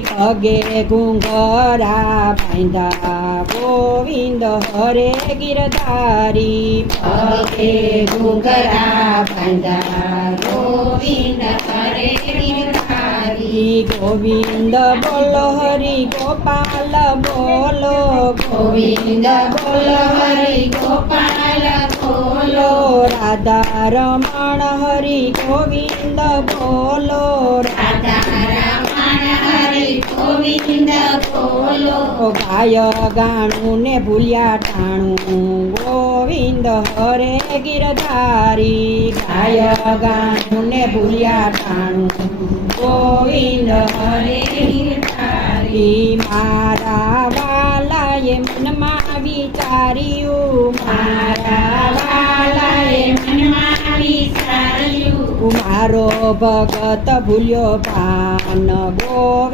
પગે ઘૂંઘરા બાંધા ગોવિંદ હરે ગિરધારી પગે ઘૂંઘરા બાંધા ગોવિંદ હરે ગિરધારી ગોવિંદ બોલો હરિ ગોપાલ બોલો ગોવિંદ બોલો હરિ ગોપાલ બોલો રાધા રમણ હરિ ગોવિંદ બોલો રાધા રમણ હરિ ગોવિંદ બોલો ગાય ગાણું ને ભૂલ્યા ટાણું ગોવિંદ હરે ગિરધારી ગાય ગાણું ને ભૂલ્યા ટાણું ગોવિંદ હરે ગિરધારી મારા વાલાએ મનમાં વિચાર્યું મારા વાલાએ મનમાં વિચાર્યું મારો ભગત ભૂલ્યો પાન ગોવિંદ